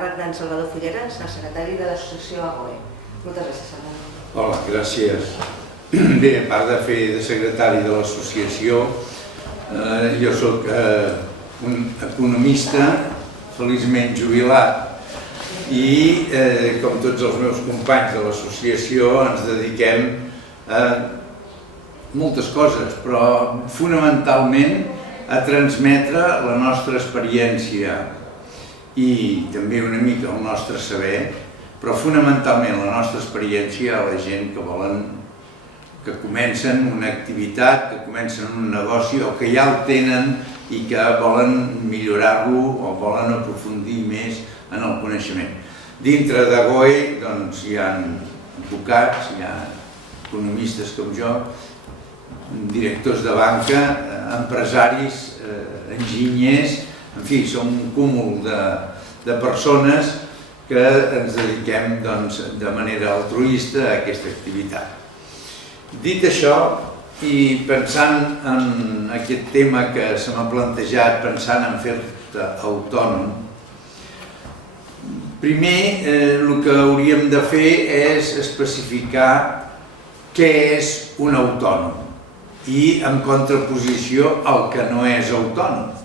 càrrec d'en Salvador Fulleras, el secretari de l'associació AGOE. Moltes gràcies, Salvador. Hola, gràcies. Bé, a part de fer de secretari de l'associació, jo soc un economista feliçment jubilat i, com tots els meus companys de l'associació, ens dediquem a moltes coses, però fonamentalment a transmetre la nostra experiència i també una mica el nostre saber, però fonamentalment la nostra experiència a la gent que comencen una activitat, que comencen un negoci o que ja el tenen i que volen millorar-lo o volen aprofundir més en el coneixement. Dintre d'AGOE hi ha advocats, hi ha economistes com jo, directors de banca, empresaris, enginyers, en fi, som un cúmul de persones que ens dediquem de manera altruista a aquesta activitat. Dit això, i pensant en aquest tema que se m'ha plantejat, pensant en fer-te autònom, primer el que hauríem de fer és especificar què és un autònom i en contraposició al que no és autònom.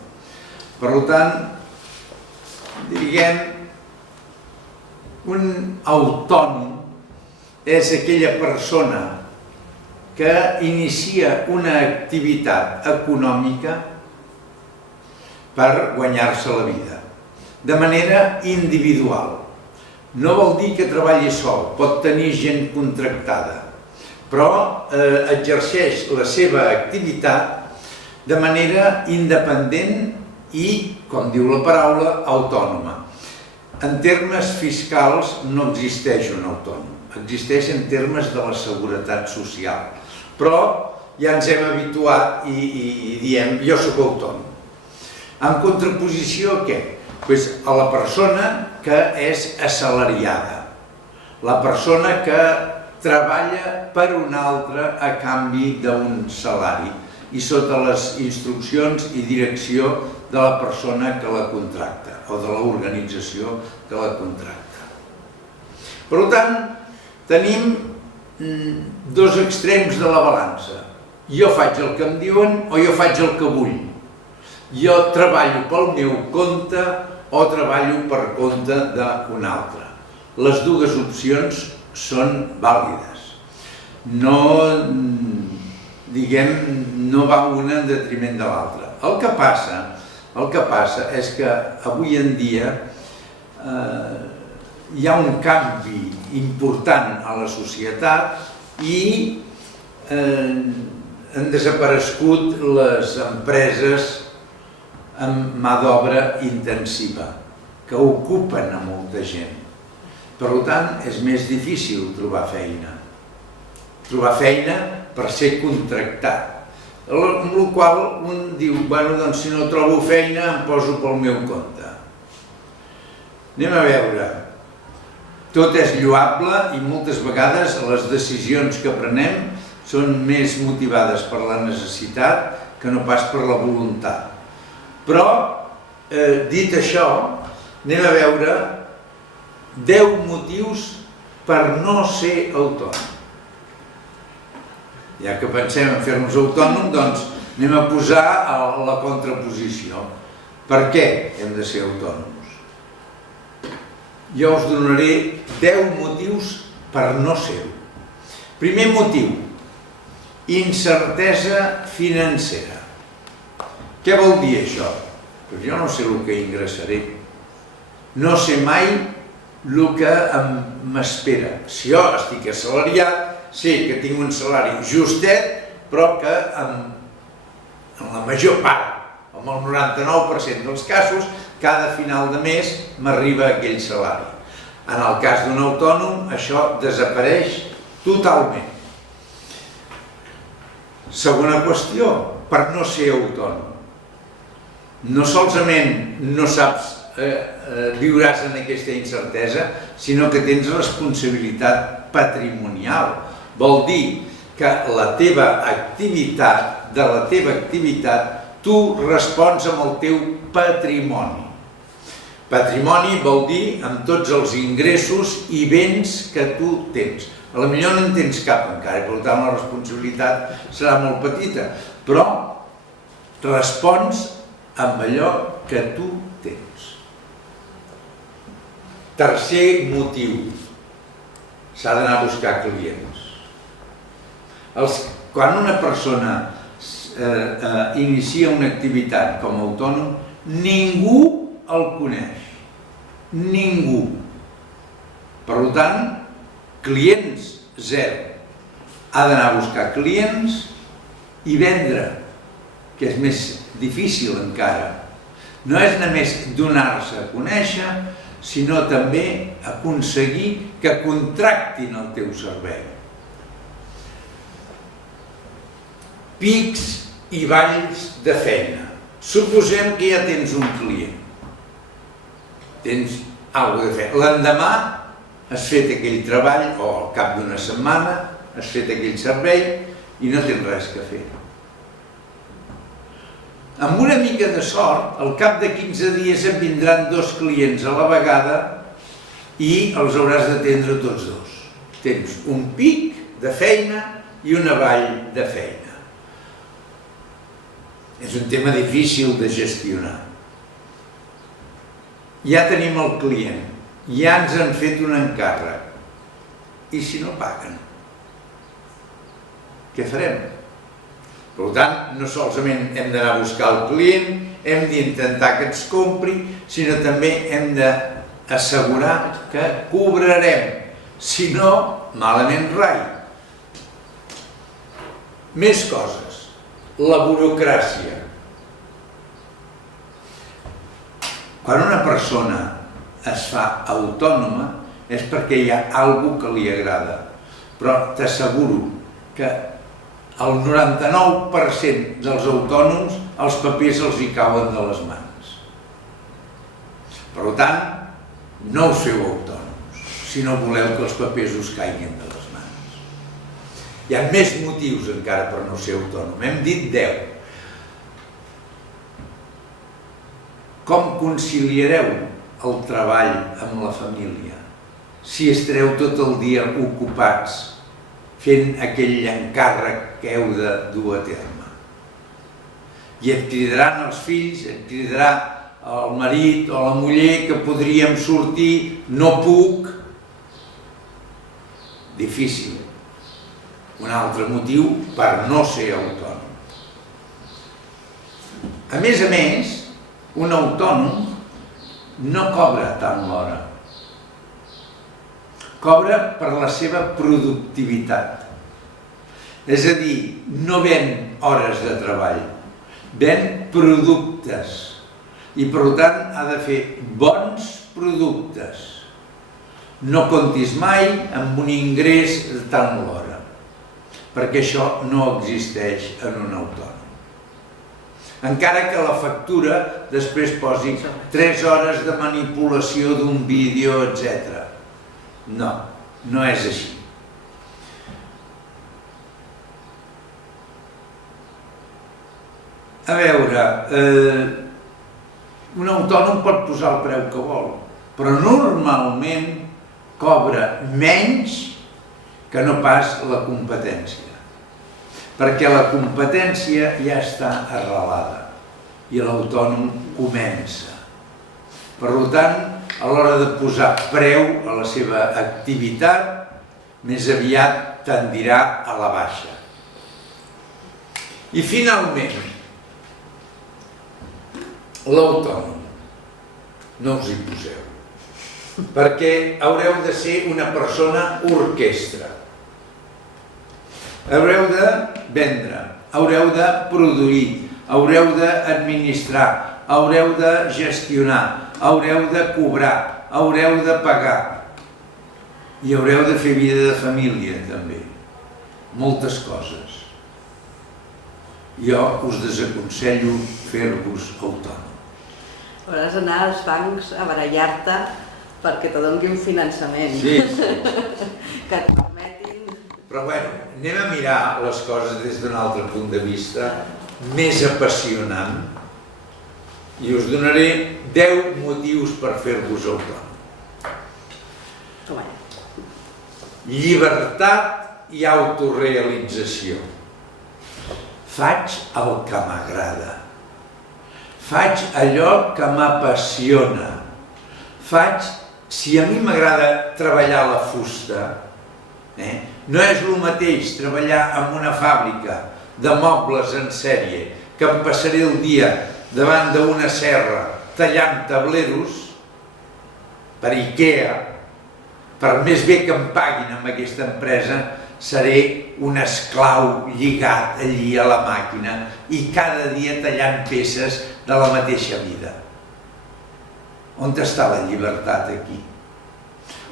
Per tant, diguem, un autònom és aquella persona que inicia una activitat econòmica per guanyar-se la vida, de manera individual. No vol dir que treballi sol, pot tenir gent contractada, però exerceix la seva activitat de manera independent i, com diu la paraula, autònoma. En termes fiscals no existeix un autònom, existeix en termes de la seguretat social. Però ja ens hem habituat i diem, jo soc autònom. En contraposició a què? A la persona que és assalariada, la persona que treballa per un altre a canvi d'un salari i sota les instruccions i direcció de la persona que la contracta o de l'organització que la contracta. Per tant, tenim dos extrems de la balança. Jo faig el que em diuen o jo faig el que vull. Jo treballo pel meu compte o treballo per compte d'un altre. Les dues opcions són vàlides. No va una en detriment de l'altra. El que passa és que avui en dia hi ha un canvi important a la societat i han desaparegut les empreses amb mà d'obra intensiva, que ocupen a molta gent. Per tant, és més difícil trobar feina. Trobar feina per ser contractat. Amb la qual un diu, si no trobo feina em poso pel meu compte. Anem a veure. Tot és lloable i moltes vegades les decisions que prenem són més motivades per la necessitat que no pas per la voluntat. Però, dit això, anem a veure 10 motius per no ser autònom. Ja que pensem en fer-nos autònom, doncs anem a posar la contraposició. Per què hem de ser autònoms? Jo us donaré 10 motius per no ser-ho. Primer motiu, incertesa financera. Què vol dir això? Perquè jo no sé el que ingressaré. No sé mai el que m'espera. Si jo estic assalariat, sé que tinc un salari justet, però que en la major part, amb el 99% dels casos, cada final de mes m'arriba aquell salari. En el cas d'un autònom, això desapareix totalment. Segona qüestió, per no ser autònom. No solament no saps viuràs en aquesta incertesa, sinó que tens responsabilitat patrimonial. Vol dir que de la teva activitat, tu respons amb el teu patrimoni. Patrimoni vol dir amb tots els ingressos i béns que tu tens. A la millor no en tens cap encara, per tant la responsabilitat serà molt petita, però respons amb allò que tu tens. Tercer motiu, s'ha d'anar a buscar clients. Quan una persona inicia una activitat com a autònom, ningú el coneix. Ningú. Per tant, clients zero. Ha d'anar a buscar clients i vendre, que és més difícil encara. No és només donar-se a conèixer, sinó també aconseguir que contractin el teu servei. Pics i valls de feina. Suposem que ja tens un client. Tens alguna cosa de feina. L'endemà has fet aquell treball, o al cap d'una setmana has fet aquell servei i no tens res que fer. Amb una mica de sort, al cap de 15 dies et vindran 2 clients a la vegada i els hauràs d'atendre tots dos. Tens un pic de feina i una vall de feina. És un tema difícil de gestionar. Ja tenim el client, ja ens han fet un encàrrec. I si no paguen? Què farem? Per tant, no solament hem d'anar a buscar el client, hem d'intentar que ens compri, sinó també hem d'assegurar que cobrarem. Si no, malament rai. Més coses. La burocràcia. Quan una persona es fa autònoma és perquè hi ha alguna cosa que li agrada, però t'asseguro que el 99% dels autònoms els papers els hi cauen de les mans. Per tant, no us feu autònoms si no voleu que els papers us caiguin de les mans. Hi ha més motius encara per no ser autònom. Hem dit 10. Com conciliareu el treball amb la família si estareu tot el dia ocupats fent aquell encàrrec que heu de dur a terme? I et cridaran els fills, et cridarà el marit o la muller que podríem sortir, no puc. Difícil. Un altre motiu per no ser autònom. A més, un autònom no cobra tant l'hora. Cobra per la seva productivitat. És a dir, no ven hores de treball, ven productes. I per tant ha de fer bons productes. No comptis mai amb un ingrés de tant l'hora, perquè això no existeix en un autònom. Encara que la factura després posi 3 hores de manipulació d'un vídeo, etc. No, no és així. A veure, un autònom pot posar el preu que vol, però normalment cobra menys que no pas la competència. Perquè la competència ja està arrelada i l'autònom comença. Per tant, a l'hora de posar preu a la seva activitat, més aviat tendirà a la baixa. I finalment, l'autònom. No us hi poseu, perquè haureu de ser una persona orquestra. Haureu de vendre, haureu de produir, haureu d'administrar, haureu de gestionar, haureu de cobrar, haureu de pagar i haureu de fer vida de família també. Moltes coses. Jo us desaconsello fer-vos autònom. Hauràs d'anar als bancs a barallar-te perquè te donguin finançament. Sí. Que et permetin... Però bueno, anem a mirar les coses des d'un altre punt de vista, més apassionant. i us donaré 10 motius per fer-vos autònom. Llibertat i autorealització. Faig el que m'agrada. Faig allò que m'apassiona. Si a mi m'agrada treballar la fusta, no és el mateix treballar en una fàbrica de mobles en sèrie, que em passaré el dia davant d'una serra tallant tableros per IKEA. Per més bé que em paguin amb aquesta empresa, seré un esclau lligat allí a la màquina i cada dia tallant peces de la mateixa vida. On està la llibertat aquí?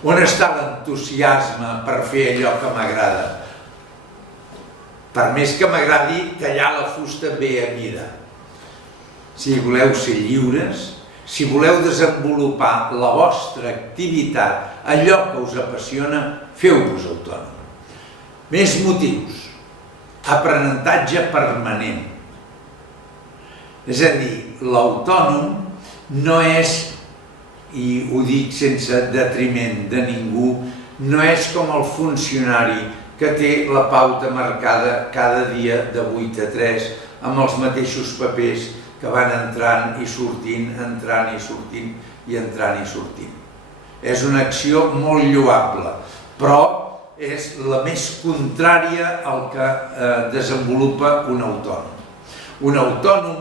On està l'entusiasme per fer allò que m'agrada? Per més que m'agradi tallar la fusta bé a mida. Si voleu ser lliures, si voleu desenvolupar la vostra activitat, allò que us apassiona, feu-vos autònom. Més motius. Aprenentatge permanent. És a dir, l'autònom no és, i ho dic sense detriment de ningú, no és com el funcionari que té la pauta marcada cada dia de 8 a 3 amb els mateixos papers que van entrant i sortint, entrant i sortint i entrant i sortint. És una acció molt lloable, però és la més contrària al que desenvolupa un autònom. Un autònom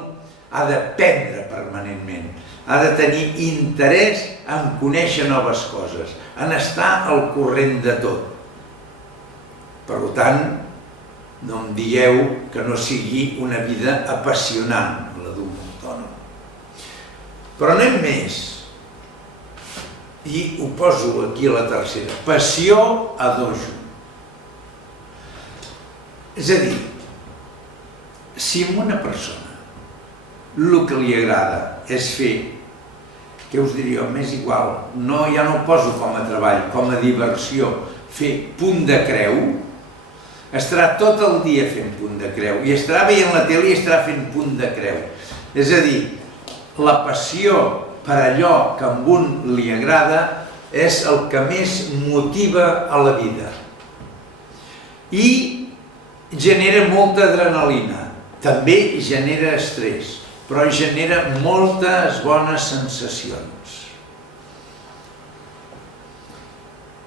ha d'aprendre permanentment, ha de tenir interès en conèixer noves coses, en estar al corrent de tot. Per tant, no em dieu que no sigui una vida apassionant, la d'un autònom. Però anem més, i ho poso aquí a la tercera, passió a dojo. És a dir, si a una persona el que li agrada és fer, què us diríeu, m'és igual, ja no ho poso com a treball, com a diversió, fer punt de creu, estarà tot el dia fent punt de creu i estarà veient la tele i estarà fent punt de creu. És a dir, la passió per allò que a un li agrada és el que més motiva a la vida i genera molta adrenalina, també genera estrès, però genera moltes bones sensacions.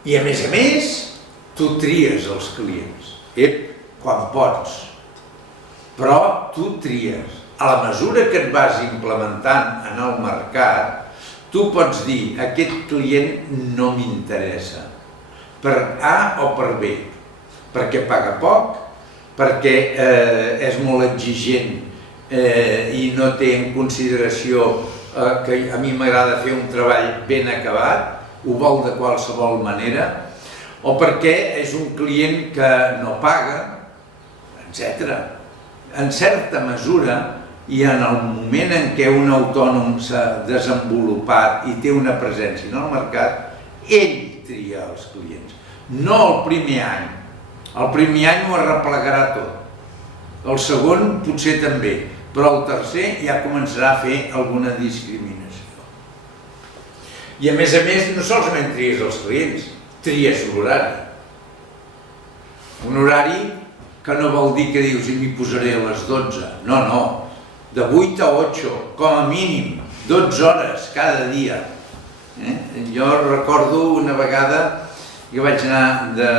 I a més, tu tries els clients. Quan pots, però tu tries. A la mesura que et vas implementant en el mercat, tu pots dir, aquest client no m'interessa, per A o per B, perquè paga poc, perquè és molt exigent i no té en consideració que a mi m'agrada fer un treball ben acabat, ho vol de qualsevol manera, o perquè és un client que no paga, etc. En certa mesura, i en el moment en què un autònom s'ha desenvolupat i té una presència en el mercat, ell tria els clients, no el primer any. El primer any ho arreplegarà tot, el segon potser també, però el tercer ja començarà a fer alguna discriminació. I a més, no solament tries els clients, tries l'horari. Un horari que no vol dir que dius i m'hi posaré a les 12. No, de 8 a 8, com a mínim, 12 hores cada dia. Jo recordo una vegada que vaig anar de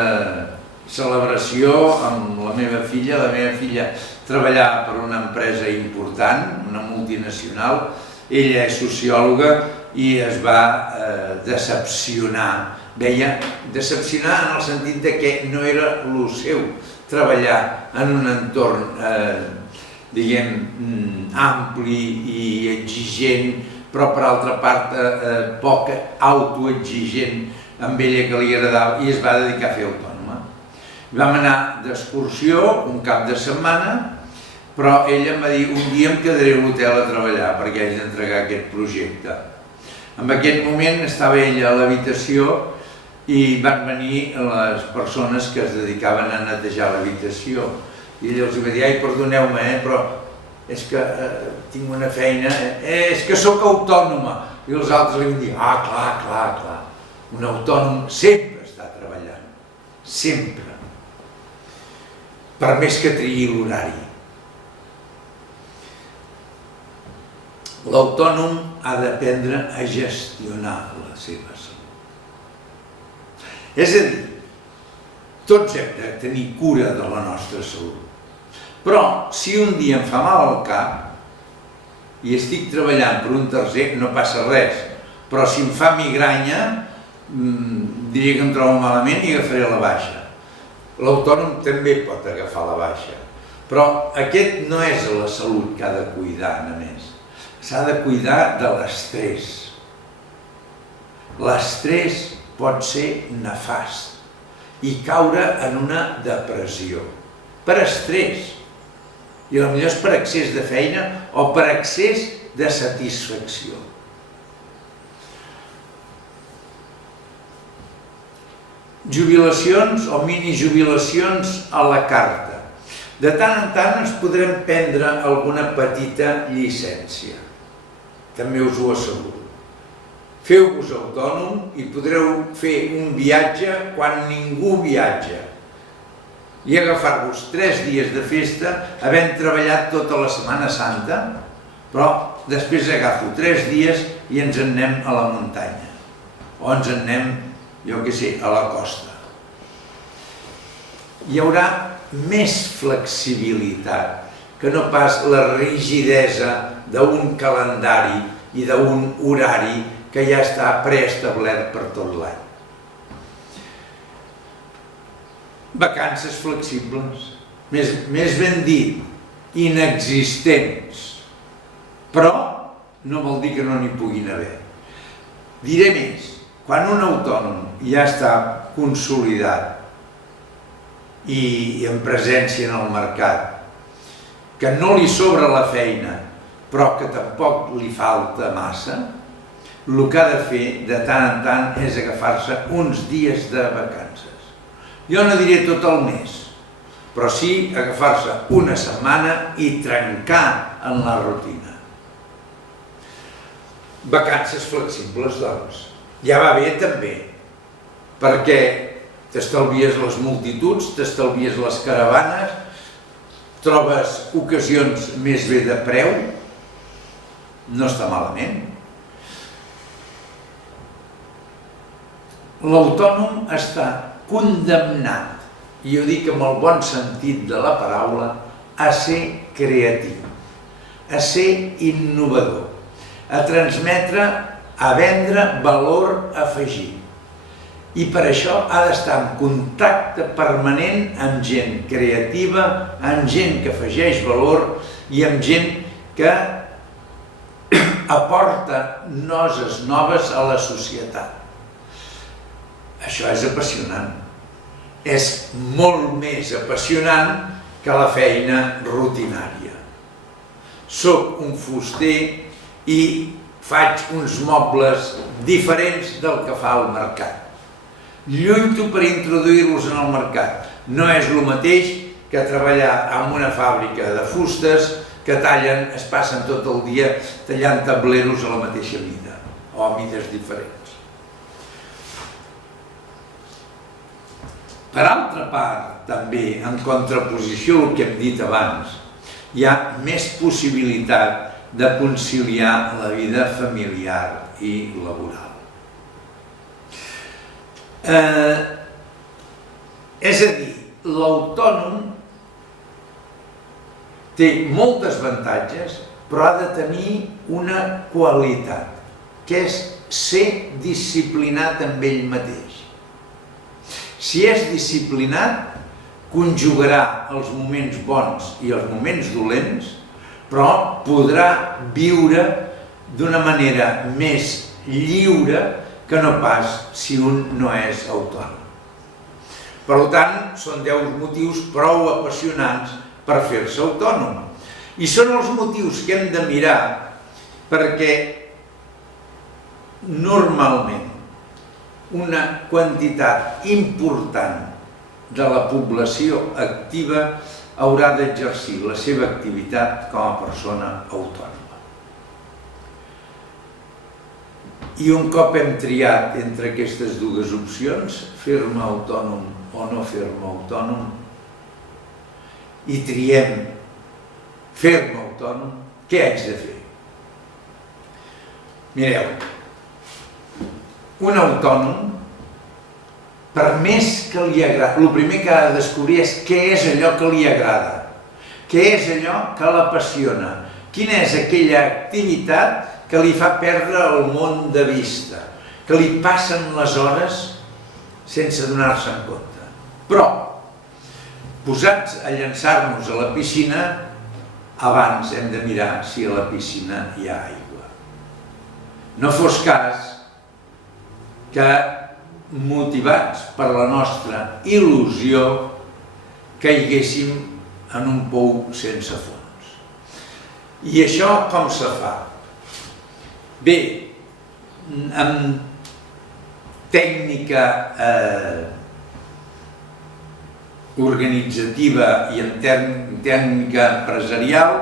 celebració amb la meva filla. La meva filla treballava per una empresa important, una multinacional. Ella és sociòloga i es va decepcionar. Decepcionar en el sentit que no era el seu treballar en un entorn, diguem, ampli i exigent, però per altra part poc autoexigent amb ella que li agradava, i es va dedicar a fer autònoma. Vam anar d'excursió un cap de setmana, però ella em va dir, un dia em quedaré a l'hotel a treballar perquè haig d'entregar aquest projecte. En aquest moment estava ella a l'habitació i van venir les persones que es dedicaven a netejar l'habitació. I ella els va dir, ai, perdoneu-me, però és que tinc una feina, és que sóc autònoma. I els altres li van dir, clar. Un autònom sempre està treballant, sempre. Per més que triï l'horari. L'autònom ha d'aprendre a gestionar la seva salut. És a dir, tots hem de tenir cura de la nostra salut. Però si un dia em fa mal al cap i estic treballant per un tercer, no passa res. Però si em fa migranya, diria que em trobo malament i agafaré la baixa. L'autònom també pot agafar la baixa. Però aquest no és la salut que ha de cuidar, només. S'ha de cuidar de l'estrès. L'estrès pot ser nefast i caure en una depressió. Per estrès. I potser és per excés de feina o per excés de satisfacció. Jubilacions o minijubilacions a la carta. De tant en tant ens podrem prendre alguna petita llicència. També us ho asseguro. Feu-vos autònom i podreu fer un viatge quan ningú viatja. I agafar-vos 3 dies de festa, havent treballat tota la Setmana Santa, però després agafo 3 dies i ens en anem a la muntanya. O ens en anem, jo què sé, a la costa. Hi haurà més flexibilitat que no pas la rigidesa d'un calendari i d'un horari que ja està preestablert per tot l'any. Vacances flexibles, més ben dit, inexistents, però no vol dir que no n'hi puguin haver. Diré més, quan un autònom ja està consolidat i en presència en el mercat, que no li sobra la feina, però que tampoc li falta massa, el que ha de fer de tant en tant és agafar-se uns dies de vacances. Jo no diré tot el mes, però sí agafar-se una setmana i trencar en la rutina. Vacances flexibles, doncs. Ja va bé també, perquè t'estalvies les multituds, t'estalvies les caravanes, trobes ocasions més bé de preu, no està malament. L'autònom està condemnat, i ho dic amb el bon sentit de la paraula, a ser creatiu, a ser innovador, a transmetre, a vendre valor afegit. I per això ha d'estar en contacte permanent amb gent creativa, amb gent que afegeix valor i amb gent que aporta coses noves a la societat. Això és apassionant. És molt més apassionant que la feina rutinària. Soc un fuster i faig uns mobles diferents del que fa el mercat. Lluito per introduir-los en el mercat. No és el mateix que treballar en una fàbrica de fustes que tallen, es passen tot el dia tallant tableros a la mateixa mida o a mides diferents. Per altra part, també, en contraposició al que hem dit abans, hi ha més possibilitat de conciliar la vida familiar i laboral. És a dir, l'autònom té molts avantatges, però ha de tenir una qualitat, que és ser disciplinat amb ell mateix. Si és disciplinat, conjugarà els moments bons i els moments dolents, però podrà viure d'una manera més lliure que no pas si un no és autònom. Per tant, són 10 motius prou apassionants per fer-se autònom. I són els motius que hem de mirar perquè normalment una quantitat important de la població activa haurà d'exercir la seva activitat com a persona autònoma. I un cop hem triat entre aquestes dues opcions, fer-me autònom o no fer-me autònom, i triem fer-me autònom, què haig de fer? Mireu, un autònom, per més que li agrada, el primer que ha de descobrir és què és allò que li agrada, què és allò que l'apassiona, quina és aquella activitat que li fa perdre el món de vista, que li passen les hores sense donar-se en compte. Però, posats a llançar-nos a la piscina, abans hem de mirar si a la piscina hi ha aigua. No fos cas que, motivats per la nostra il·lusió, caiguéssim en un pou sense fons. I això com se fa? Bé, amb tècnica organitzativa i en tècnica empresarial,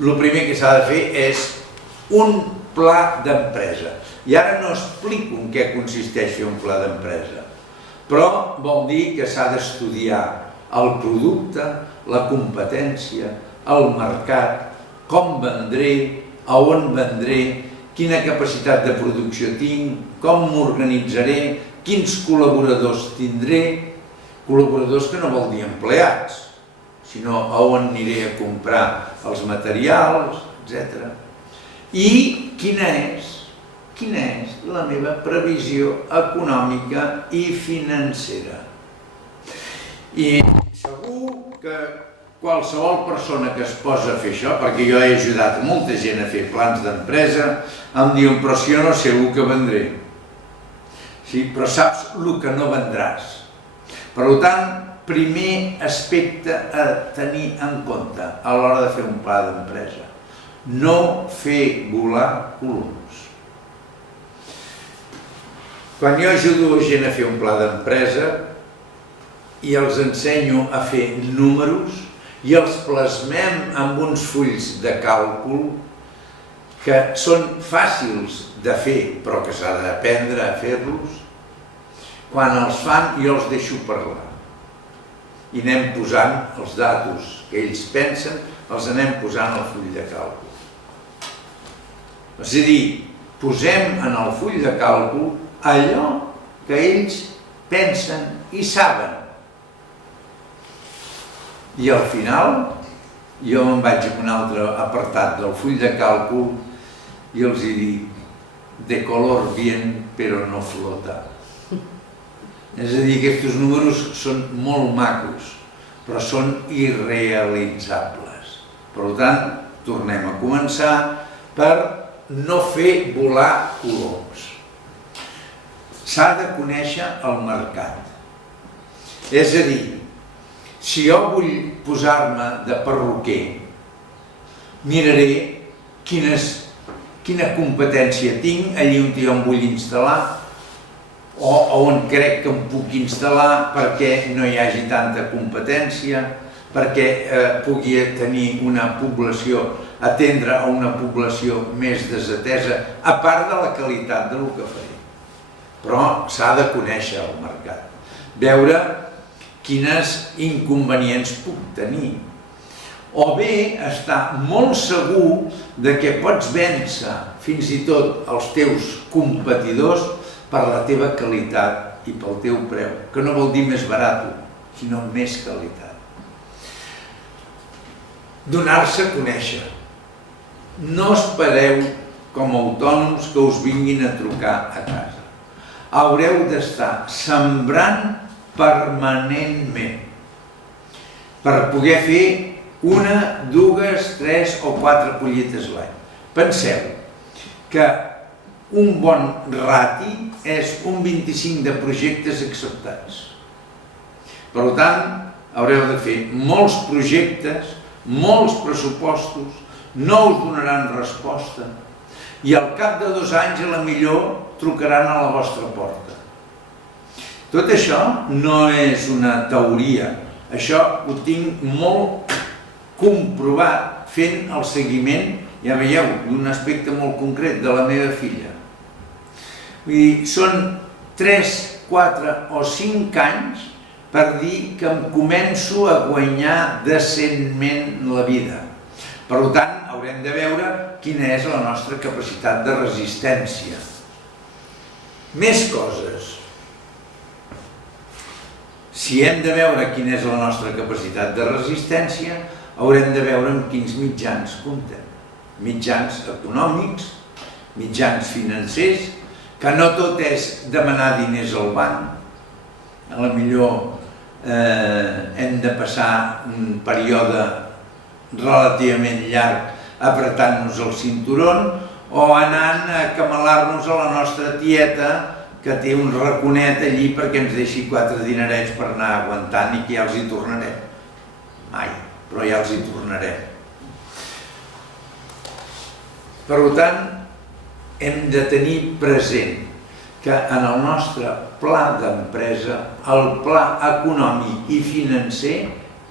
el primer que s'ha de fer és un pla d'empresa. I ara no explico en què consisteix fer un pla d'empresa, però vol dir que s'ha d'estudiar el producte, la competència, el mercat, com vendré, a on vendré, quina capacitat de producció tinc, com m'organitzaré, quins col·laboradors tindré, col·laboradors que no vol dir empleats, sinó a on aniré a comprar els materials, etc. I quina és la meva previsió econòmica i financera. I segur que qualsevol persona que es posa a fer això, perquè jo he ajudat molta gent a fer plans d'empresa, em diuen, però si jo no sé el que vendré. Sí, però saps el que no vendràs. Per tant, primer aspecte a tenir en compte a l'hora de fer un pla d'empresa: no fer volar coloms. Quan jo ajudo gent a fer un pla d'empresa i els ensenyo a fer números i els plasmem amb uns fulls de càlcul que són fàcils de fer però que s'ha d'aprendre a fer-los, quan els fan jo els deixo parlar i anem posant els datos que ells pensen, els anem posant al full de càlcul. És a dir, posem en el full de càlcul allò que ells pensen i saben. I al final, jo me'n vaig a un altre apartat del full de càlcul i els dic, de color bien, però no flota. És a dir, aquests números són molt macos, però són irrealitzables. Per tant, tornem a començar per no fer volar coloms. S'ha de conèixer el mercat. És a dir, si jo vull posar-me de perruquer, miraré quina competència tinc allí on jo em vull instal·lar o on crec que em puc instal·lar perquè no hi hagi tanta competència, perquè pugui tenir una població, atendre a una població més desatesa, a part de la qualitat del que faré. Però s'ha de conèixer el mercat, veure quines inconvenients puc tenir. O bé estar molt segur de que pots vèncer fins i tot els teus competidors per la teva qualitat i pel teu preu, que no vol dir més barat, sinó més qualitat. Donar-se a conèixer. No espereu com a autònoms que us vinguin a trucar a casa. Haureu d'estar sembrant permanentment per poder fer 1, 2, 3 o 4 collites l'any. Penseu que un bon rati és un 25 de projectes acceptats. Per tant, haureu de fer molts projectes, molts pressupostos, no us donaran resposta i al cap de 2 anys a la millor trucaran a la vostra porta. Tot això no és una teoria, això ho tinc molt comprovat fent el seguiment, ja veieu, d'un aspecte molt concret de la meva filla. Vull dir, són 3, 4 o 5 anys per dir que em començo a guanyar decentment la vida. Per tant, haurem de veure quina és la nostra capacitat de resistència. Més coses. Si hem de veure quina és la nostra capacitat de resistència, haurem de veure amb quins mitjans comptem. Mitjans econòmics, mitjans financers, que no tot és demanar diners al banc. Potser hem de passar un període relativament llarg apretant-nos el cinturon o anant a camalar-nos a la nostra tieta que té un raconet allí perquè ens deixi 4 dinerets per anar aguantant i que ja els hi tornarem. Mai, però ja els hi tornarem. Per tant, hem de tenir present que en el nostre pla d'empresa, el pla econòmic i financer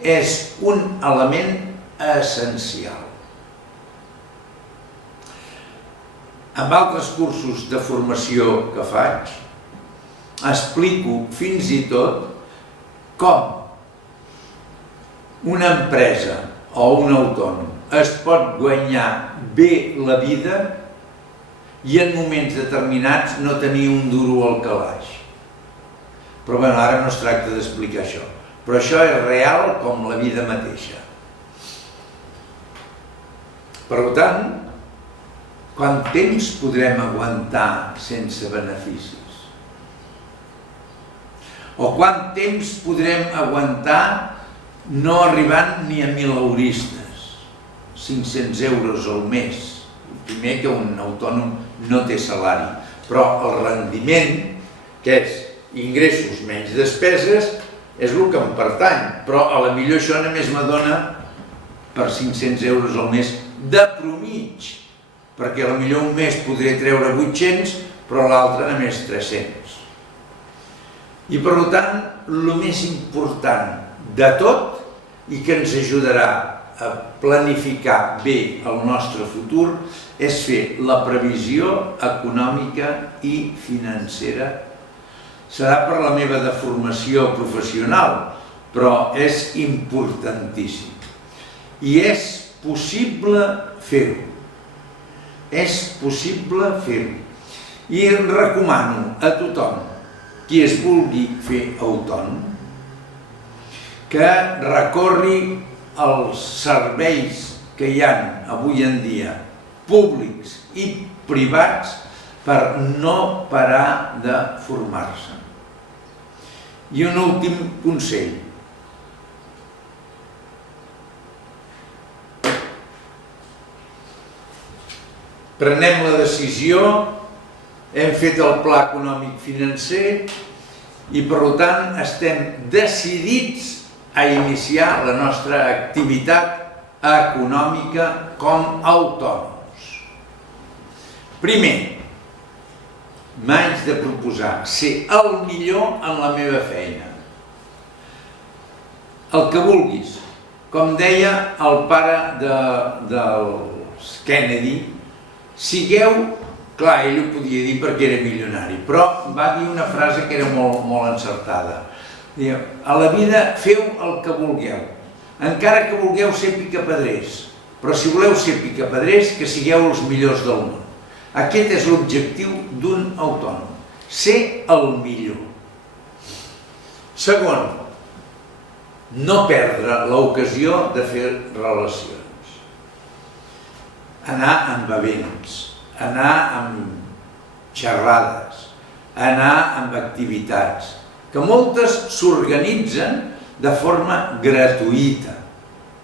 és un element essencial. En altres cursos de formació que faig, explico fins i tot com una empresa o un autònom es pot guanyar bé la vida i en moments determinats no tenir un duro al calaix. Però bé, ara no es tracta d'explicar això. Però això és real com la vida mateixa. Per tant, quant temps podrem aguantar sense beneficis? O quant temps podrem aguantar no arribant ni a 1.000 euristes, 500 euros al mes? Primer que un autònom no té salari, però el rendiment, que és ingressos menys despeses, és el que em pertany, però a la millor això només m'adona per 500 euros al mes de promig, perquè a la millor un mes podré treure 800, però l'altre només 300. I per tant, el més important de tot i que ens ajudarà a planificar bé el nostre futur és fer la previsió econòmica i financera. Serà per la meva deformació professional, però és importantíssim. I és possible fer-ho. És possible fer-ho. I recomano a tothom qui es vulgui fer autònom que recorri els serveis que hi ha avui en dia, públics i privats, per no parar de formar-se. I un últim consell. Prenem la decisió, hem fet el pla econòmic financer i per tant estem decidits a iniciar la nostra activitat econòmica com a autònoms. Primer, m'haig de proposar ser el millor en la meva feina. El que vulguis. Com deia el pare dels Kennedy, sigueu, clar, ell ho podia dir perquè era milionari, però va dir una frase que era molt encertada. A la vida feu el que vulgueu, encara que vulgueu ser picapedrers, però si voleu ser picapedrers, que sigueu els millors del món. Aquest és l'objectiu d'un autònom, ser el millor. Segon, no perdre l'ocasió de fer relacions. Anar amb events, anar amb xerrades, anar amb activitats, que moltes s'organitzen de forma gratuïta.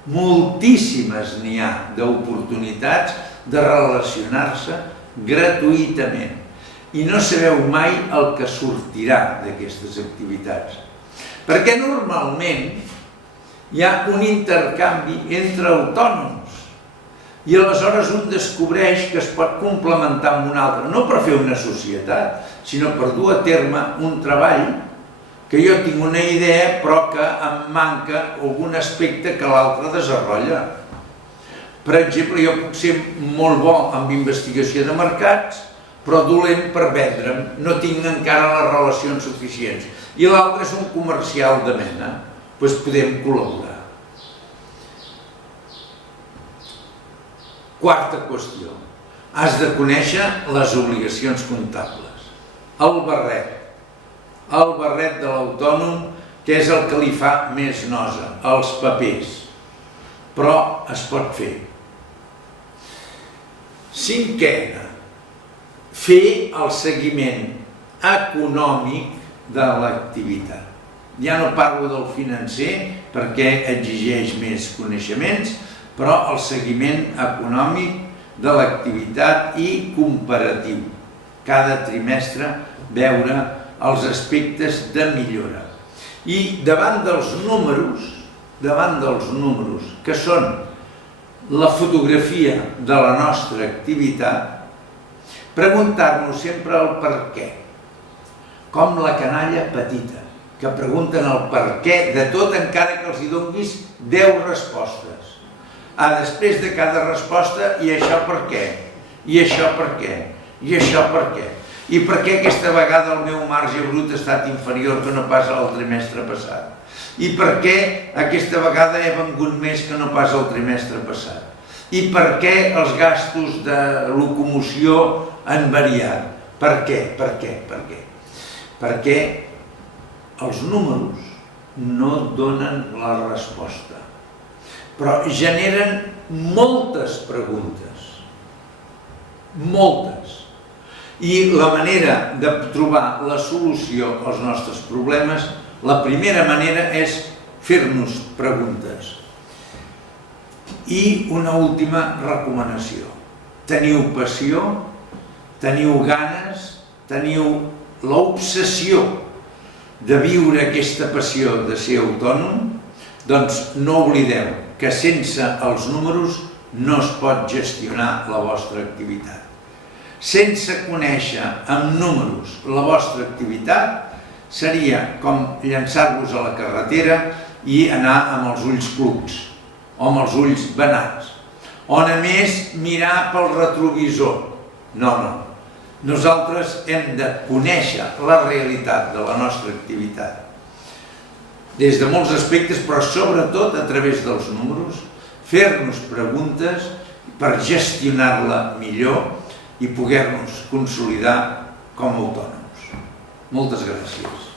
Moltíssimes n'hi ha d'oportunitats de relacionar-se gratuïtament. I no sabeu mai el que sortirà d'aquestes activitats. Perquè normalment hi ha un intercanvi entre autònoms i aleshores un descobreix que es pot complementar amb un altre, no per fer una societat, sinó per dur a terme un treball que jo tinc una idea però que em manca algun aspecte que l'altre desenvolupa. Per exemple, jo puc ser molt bo amb investigació de mercats, però dolent per vendre'm, no tinc encara les relacions suficients. I l'altre és un comercial de mena, doncs podem col·laborar. Quarta qüestió, has de conèixer les obligacions comptables. El barret de l'autònom, que és el que li fa més nosa, els papers, però es pot fer. Cinquena, fer el seguiment econòmic de l'activitat. Ja no parlo del financer perquè exigeix més coneixements, però el seguiment econòmic de l'activitat i comparatiu. Cada trimestre veure els aspectes de millora. I davant dels números, que són la fotografia de la nostra activitat, preguntar-nos sempre el per què. Com la canalla petita, que pregunten el per què de tot encara que els hi donis 10 respostes. Després de cada resposta, i això per què? I això per què? I això per què? I per què aquesta vegada el meu marge brut ha estat inferior que no pas el trimestre passat? I per què aquesta vegada he vengut més que no pas el trimestre passat? I per què els gastos de locomoció han variat? Per què? Perquè els números no donen la resposta, però generen moltes preguntes, moltes. I la manera de trobar la solució als nostres problemes, la primera manera és fer-nos preguntes. I una última recomanació. Teniu passió, teniu ganes, teniu l'obsessió de viure aquesta passió de ser autònom, doncs no oblideu que sense els números no es pot gestionar la vostra activitat. Sense conèixer amb números la vostra activitat seria com llançar-vos a la carretera i anar amb els ulls clucs o amb els ulls benats, o només mirar pel retrovisor. No. Nosaltres hem de conèixer la realitat de la nostra activitat des de molts aspectes, però sobretot a través dels números, fer-nos preguntes per gestionar-la millor i poder-nos consolidar com a autònoms. Moltes gràcies.